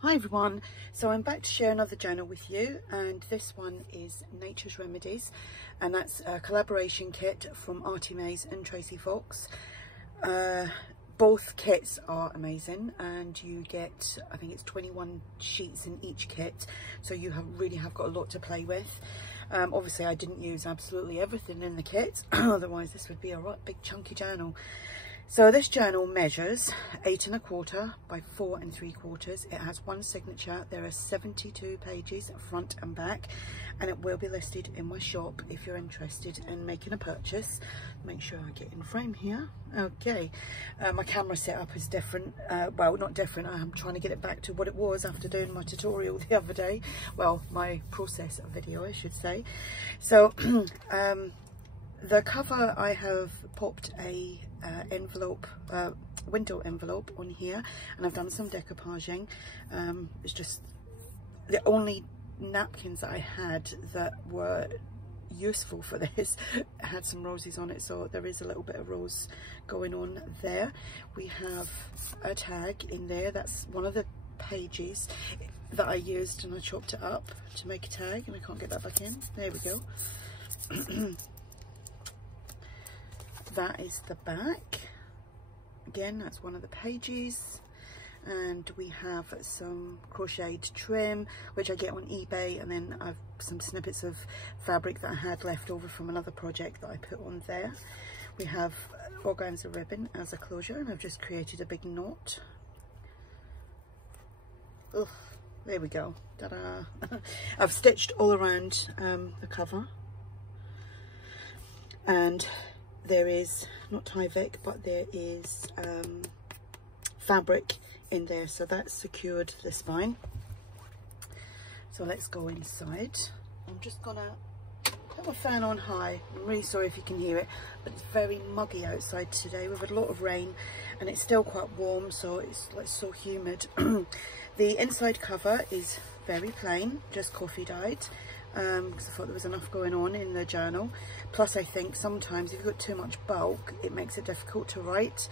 Hi everyone, so I'm back to share another journal with you, and this one is Nature's Remedies, and that's a collaboration kit from ARTYmaze and Tracy Fox. Both kits are amazing, and you get, I think it's 21 sheets in each kit, so you really have got a lot to play with. Obviously I didn't use absolutely everything in the kit, otherwise this would be a right big chunky journal. So this journal measures 8 1/4 by 4 3/4. It has one signature. There are 72 pages front and back, and it will be listed in my shop if you're interested in making a purchase. Make sure I get in frame here. Okay, my camera setup is different. Well, not different. I'm trying to get it back to what it was after doing my tutorial the other day. Well, my process video, I should say. So the cover, I have popped a window envelope on here, and I've done some decoupaging. It's just the only napkins that I had that were useful for this had some roses on it, so there is a little bit of rose going on there. We have a tag in there. That's one of the pages that I used, and I chopped it up to make a tag, and I can't get that back in. There we go. That is the back. Again, that's one of the pages. And we have some crocheted trim, which I get on eBay, and then I've some snippets of fabric that I had left over from another project that I put on there. We have organza ribbon as a closure, and I've just created a big knot. Oh, there we go. Ta-da! I've stitched all around the cover, and there is not Tyvek, but there is fabric in there, so that's secured the spine. So let's go inside. I'm just gonna put my fan on high. I'm really sorry if you can hear it, but it's very muggy outside today. We've had a lot of rain, and it's still quite warm, so it's like so humid. The inside cover is very plain, just coffee dyed, because I thought there was enough going on in the journal. Plus I think sometimes if you've got too much bulk, it makes it difficult to write,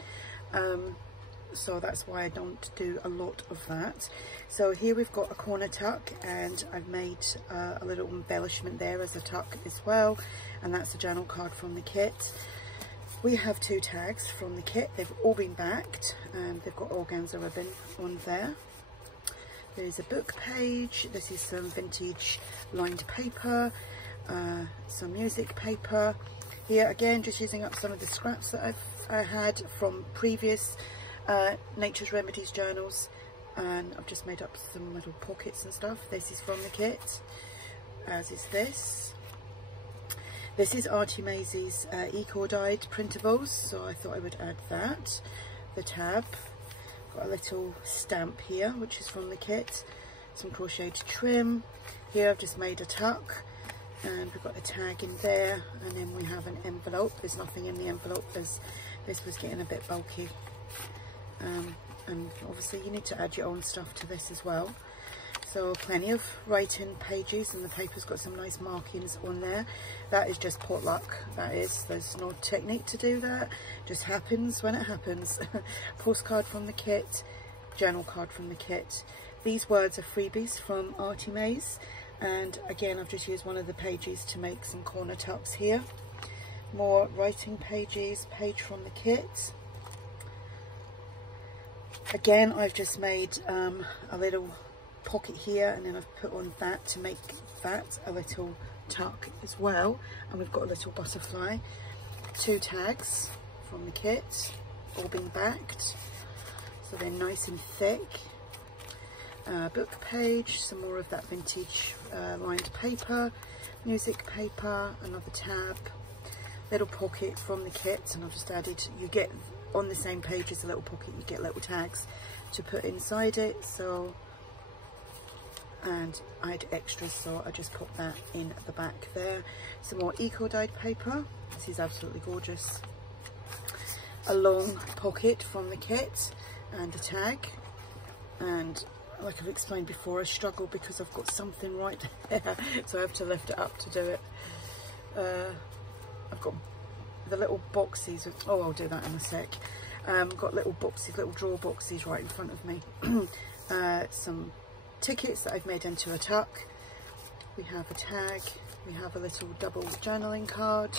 so that's why I don't do a lot of that. So here we've got a corner tuck, and I've made a little embellishment there as a tuck as well, and that's a journal card from the kit. We have 2 tags from the kit. They've all been backed, and they've got organza ribbon on there. There's a book page. This is some vintage lined paper, some music paper. Here again, just using up some of the scraps that I had from previous Nature's Remedies journals, and I've just made up some little pockets and stuff. This is from the kit, as is this. This is ARTYmaze's eco-dyed printables, so I thought I would add that. The tab. Got a little stamp here, which is from the kit. Some crocheted trim. Here I've just made a tuck, and we've got a tag in there, and then we have an envelope. There's nothing in the envelope as this was getting a bit bulky. And obviously you need to add your own stuff to this as well. So plenty of writing pages, and the paper's got some nice markings on there. That is just potluck. That is, there's no technique to do that. Just happens when it happens. Postcard from the kit, journal card from the kit. These words are freebies from ARTYmaze, and again I've just used one of the pages to make some corner tucks here. More writing pages, page from the kit. Again, I've just made a little pocket here, and then I've put on that to make that a little tuck as well, and we've got a little butterfly. 2 tags from the kit, all been backed, so they're nice and thick. Book page, some more of that vintage lined paper, music paper, another tab, little pocket from the kit, and I've just added, you get on the same page as a little pocket, you get little tags to put inside it. So, and I had extras, so I just put that in the back there. Some more eco-dyed paper. This is absolutely gorgeous. A long pocket from the kit, and a tag. And like I've explained before, I struggle because I've got something right there, so I have to lift it up to do it. I've got the little boxes. I'll do that in a sec. Got little boxes, little drawer boxes right in front of me. some tickets that I've made into a tuck. We have a tag, we have a little double journaling card,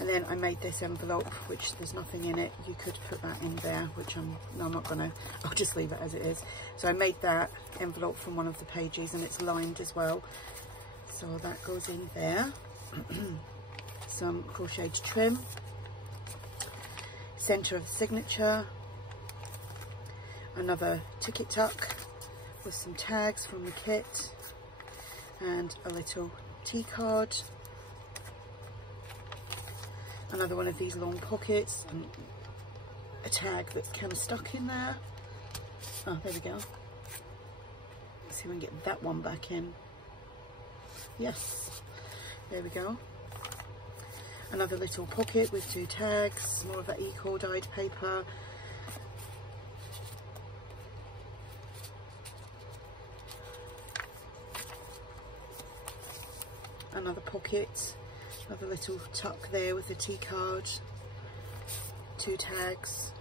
and then I made this envelope, which there's nothing in it. You could put that in there, which I'm not gonna, I'll just leave it as it is. So I made that envelope from one of the pages, and it's lined as well, so that goes in there. Some crocheted trim, center of the signature, another ticket tuck with some tags from the kit, and a little tea card, another one of these long pockets, and a tag that's kind of stuck in there. Oh, there we go. Let's see if we can get that one back in. Yes, there we go. Another little pocket with 2 tags, more of that eco dyed paper. Another pocket, another little tuck there with a tea card, 2 tags.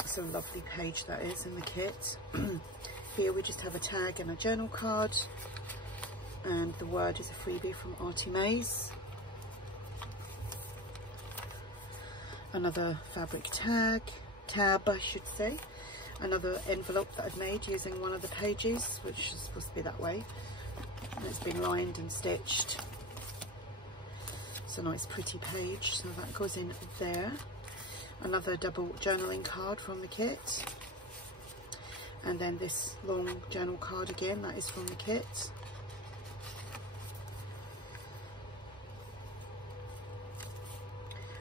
It's a lovely page that is in the kit. Here we just have a tag and a journal card, and the word is a freebie from ARTYmaze. Another fabric tab I should say. Another envelope that I've made using one of the pages, which is supposed to be that way, and it's been lined and stitched. It's a nice pretty page, so that goes in there. Another double journaling card from the kit, and then this long journal card again, that is from the kit.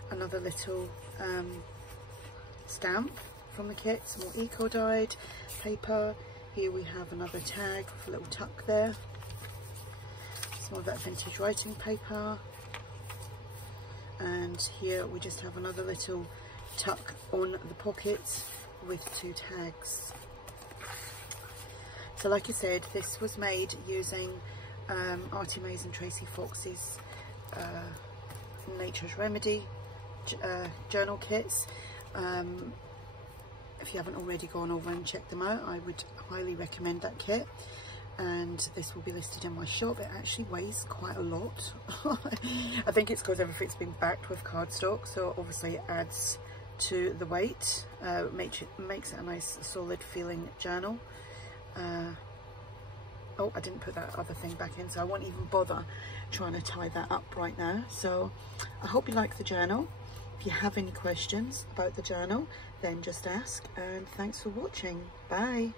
Another little stamp from the kit, some more eco dyed paper. Here we have another tag with a little tuck there, some of that vintage writing paper, and here we just have another little tuck on the pocket with 2 tags. So like I said, this was made using ARTYmaze and Tracy Fox's Nature's Remedy journal kits. If you haven't already gone over and checked them out, I would highly recommend that kit, and this will be listed in my shop. It actually weighs quite a lot. I think it's because everything's been backed with cardstock, so obviously it adds to the weight. Makes it a nice solid feeling journal. Oh, I didn't put that other thing back in, so I won't even bother trying to tie that up right now. So I hope you like the journal. If you have any questions about the journal, then just ask, and thanks for watching. Bye.